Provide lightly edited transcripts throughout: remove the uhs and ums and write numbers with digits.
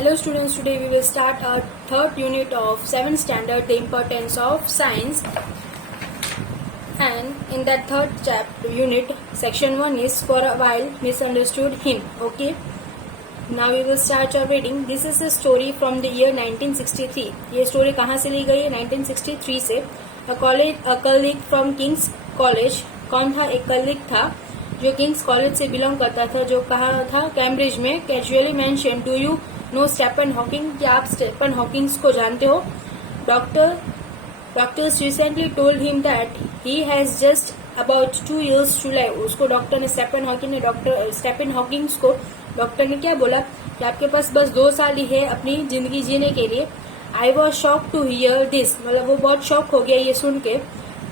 Hello students, today we will start our third unit of 7th standard, the importance of science. And in that third unit, section 1 is for a while misunderstood him. Okay. Now we will start our reading. This is a story from the year 1963. ये story कहाँ से ली गई है? 1963 से. A colleague from King's College. कौन था? एक colleague था जो किंग्स कॉलेज से बिलोंग करता था, जो कहा था कैम्ब्रिज में. Casually mention, do you know Stephen Hawking? क्या आप स्टेफन हॉकिंग्स को जानते हो? Doctors recently told him that he has just about 2 years to live. उसको डॉक्टर ने, स्टेफन हॉकिंग ने, डॉक्टर स्टेफन हॉकिंग्स को डॉक्टर ने क्या बोला कि आपके पास बस 2 साल ही है अपनी जिंदगी जीने के लिए. I was shock to hear this. मतलब वो बहुत शॉक हो गया ये सुन के.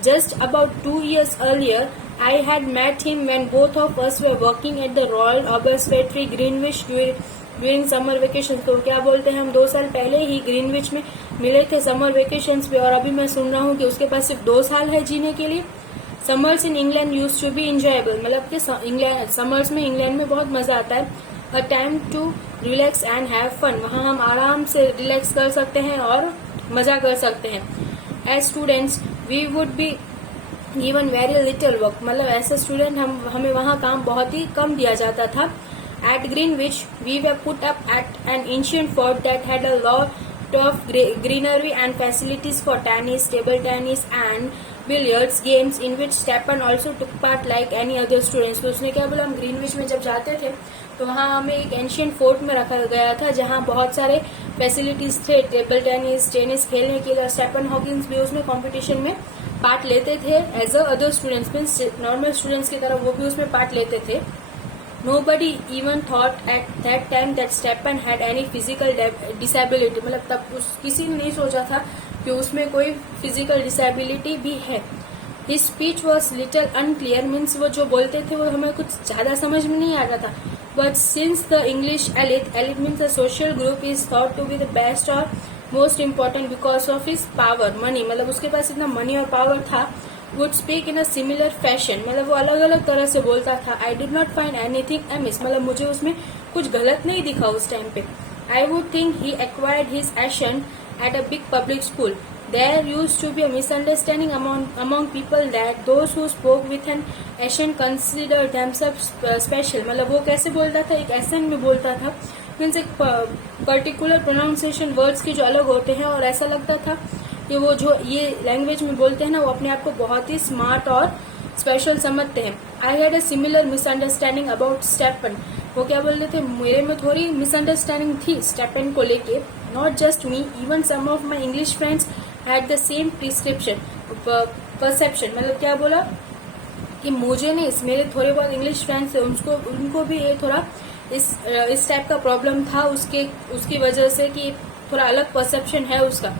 Just about 2 years earlier I had met him when both of us were working at the Royal Observatory, Greenwich during summer vacations. तो क्या बोलते हैं, हम 2 साल पहले ही ग्रीनविच में मिले थे समर वेकेशंस में, और अभी मैं सुन रहा हूँ कि उसके पास सिर्फ 2 साल है जीने के लिए. Summers in England use to be enjoyable. मतलब कि समर्स में इंग्लैंड में बहुत मजा आता है. A time to relax and have fun. वहाँ हम आराम से रिलैक्स कर सकते हैं और मजा कर सकते हैं. As students we would be given very little work. मतलब ऐसे स्टूडेंट हमें वहाँ काम बहुत ही कम दिया जाता था. At Greenwich we were put up at an ancient fort that had a lot of greenery and facilities for tennis, table tennis and billiards games in which Stephen also took part like any other students. तो उसने क्या बोला, हम Greenwich में जब जाते थे तो वहाँ हमें एक एंशिएंट फोर्ट में रखा गया था जहाँ बहुत सारे फैसिलिटीज थे टेबल टेनिस खेलने के लिए. स्टेफन हॉकिंग्स भी उसमें कॉम्पिटिशन में पार्ट लेते थे as a other students, means normal students की तरह वो भी उसमें पार्ट लेते थे. Nobody even thought at that time that Stephen had any physical disability. मतलब तब किसी ने नहीं सोचा था कि उसमें कोई फिजिकल डिसेबिलिटी भी है. His speech was little unclear, means वो जो बोलते थे वो हमें कुछ ज्यादा समझ में नहीं आ रहा था. But since the English elite means a social group is thought to be the best or most important because of his power, money. मतलब उसके पास इतना मनी और पावर था. would speak in a similar fashion. मतलब वो अलग अलग तरह से बोलता था. I did not find anything amiss. मतलब मुझे उसमें कुछ गलत नहीं दिखा उस टाइम पे. I would think he acquired his accent at a big public school. There used to be a misunderstanding among people that those who spoke with an accent considered themselves special. मतलब वो कैसे बोलता था, एक accent में बोलता था, means एक पर्टिकुलर प्रोनाउंसिएशन वर्ड्स के जो अलग होते हैं, और ऐसा लगता था कि वो जो ये लैंग्वेज में बोलते हैं ना, वो अपने आप को बहुत ही स्मार्ट और स्पेशल समझते हैं. I had a similar misunderstanding about Stephen. वो क्या बोलते थे, मेरे में थोड़ी मिसअंडरस्टैंडिंग थी स्टेफन को लेके. Not just me, even some of my English friends had the same perception. मतलब क्या बोला कि मुझे नहीं, मेरे थोड़े बहुत इंग्लिश फ्रेंड्स थे, उनको भी ये थोड़ा इस टाइप का प्रॉब्लम था उसकी वजह से कि थोड़ा अलग परसेप्शन है उसका.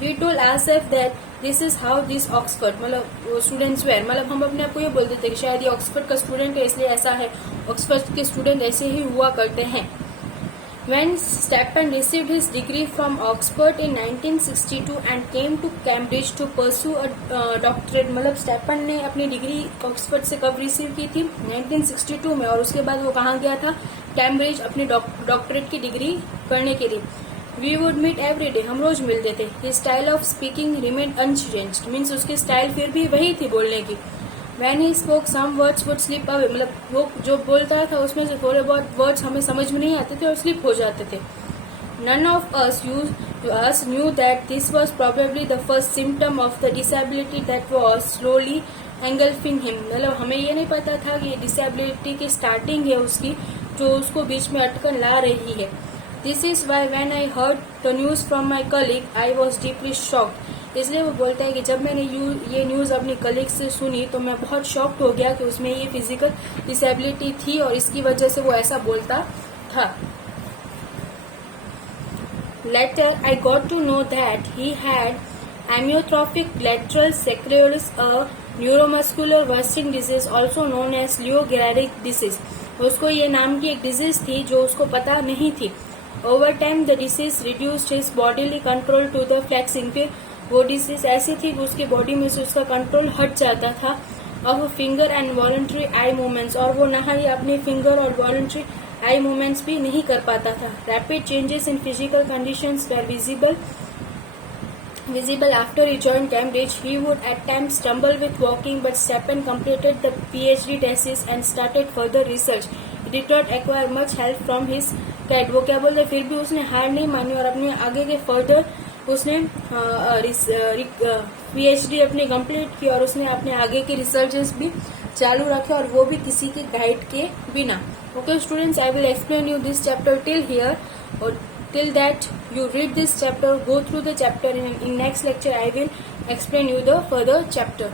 We told ourselves that this is how this Oxford, मतलब स्टूडेंट्स वेयर, मतलब हम अपने आप को ये बोलते थे कि शायद ये ऑक्सफोर्ड का स्टूडेंट है इसलिए ऐसा है, ऑक्सफोर्ड के स्टूडेंट ऐसे ही हुआ करते हैं. When Stephen received his degree from Oxford in 1962 and came to Cambridge to pursue a doctorate. मतलब स्टेफन ने अपनी डिग्री ऑक्सफोर्ड से कब रिसीव की थी? 1962 में, और उसके बाद वो कहाँ गया था? कैम्ब्रिज, अपनी डॉक्टरेट की डिग्री करने के लिए. We would meet every day. हम रोज मिलते थे. His style of speaking remained unchanged. Means उसकी स्टाइल फिर भी वही थी बोलने की. When he spoke, some words would slip away. मतलब वो जो बोलता था उसमें से थोड़े बहुत वर्ड्स हमें समझ में नहीं आते थे और स्लिप हो जाते थे. None of us knew that this was probably the first symptom of the disability that was slowly engulfing him. मतलब हमें ये नहीं पता था कि ये डिसेबिलिटी की स्टार्टिंग है उसकी, जो उसको बीच में अटकन ला रही है. This is why when I heard the news from my colleague, I was deeply shocked. इसलिए वो बोलता है कि जब मैंने ये न्यूज अपनी कलीग से सुनी तो मैं बहुत शॉक्ड हो गया कि उसमें ये फिजिकल डिसेबिलिटी थी और इसकी वजह से वो ऐसा बोलता था. Later, I got to know that he had amyotrophic lateral sclerosis, a neuromuscular wasting disease also known as Lou Gehrig disease. उसको ये नाम की एक डिजीज थी जो उसको पता नहीं थी. Over time, the disease reduced his bodily control to the flexing. फिर वो डिजीज ऐसी थी कि उसकी बॉडी में से उसका कंट्रोल हट जाता था. Of finger and voluntary eye movements, और वो ना ही अपने फिंगर और वॉलंटरी आई मूवमेंट्स भी नहीं कर पाता था। Rapid changes in physical conditions were visible after he joined Cambridge. He would at times stumble with walking, but Stephen completed the PhD thesis and started further research. He did not acquire much help from his guide. वो क्या बोलते, फिर भी उसने हार नहीं मानी और अपने आगे के फर्दर उसने PhD अपनी कंप्लीट की और उसने अपने आगे के रिसर्चेस भी चालू रखे और वो भी किसी के गाइड के बिना। Okay students, I will explain you this chapter till here. और till that you read this chapter, go through the chapter, and in next lecture I will explain you the further chapter.